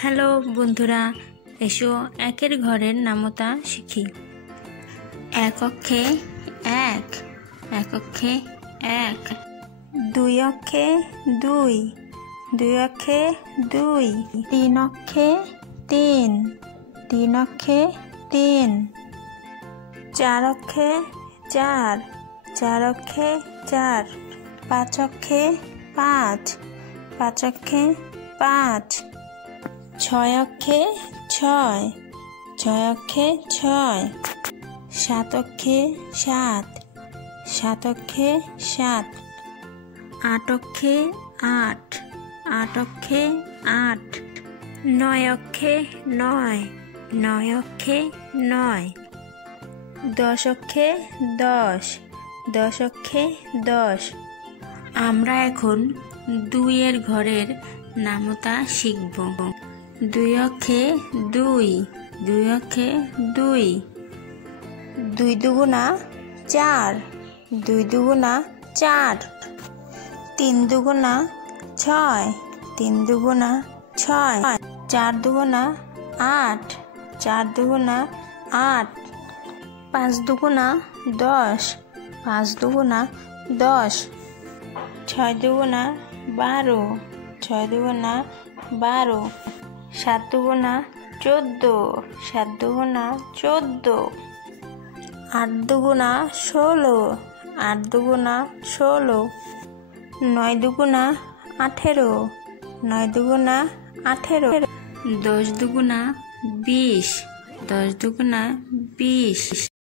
Hello বন্ধুরা, এসো একের ঘরের নামতা শিখি। এক অক্ষে এক, এক অক্ষে এক। দুই অক্ষে দুই, দুই অক্ষে দুই। তিন অক্ষে তিন, তিন অক্ষে তিন। চার অক্ষে চার, চার অক্ষে চার। পাঁচ অক্ষে পাঁচ, পাঁচ অক্ষে পাঁচ। ছয় অক্ষে ছয়, ছয় অক্ষে ছয়। সাত অক্ষে সাত, সাত অক্ষে সাত। আট অক্ষে আট, আট অক্ষে আট। নয় অক্ষে নয়, নয় অক্ষে নয়। দশ অক্ষে দশ, দশ অক্ষে দশ। আমরা এখন দুইয়ের ঘরের নামতা শিখব। দুই অক্ষে দুই, দুই অক্ষে দুই। দুই দুগুণা চার, দুই দুগুণা চার। তিন দুগুণা ছয়, তিন দুগুণা ছয়। চার দুগুণা আট, চার দুগুণা আট। পাঁচ দুগুণা দশ, পাঁচ দুগুণা দশ। ছয় দুগুণা বারো, ছয় দুগুণা বারো। সাত দুগুণা 14, সাত দুগুণা 14। আট দুগুণা 16, আট দুগুণা 16। নয় দুগুণা 18, নয় দুগুণা 18। দশ দুগুণা 20, দশ দুগুণা 20।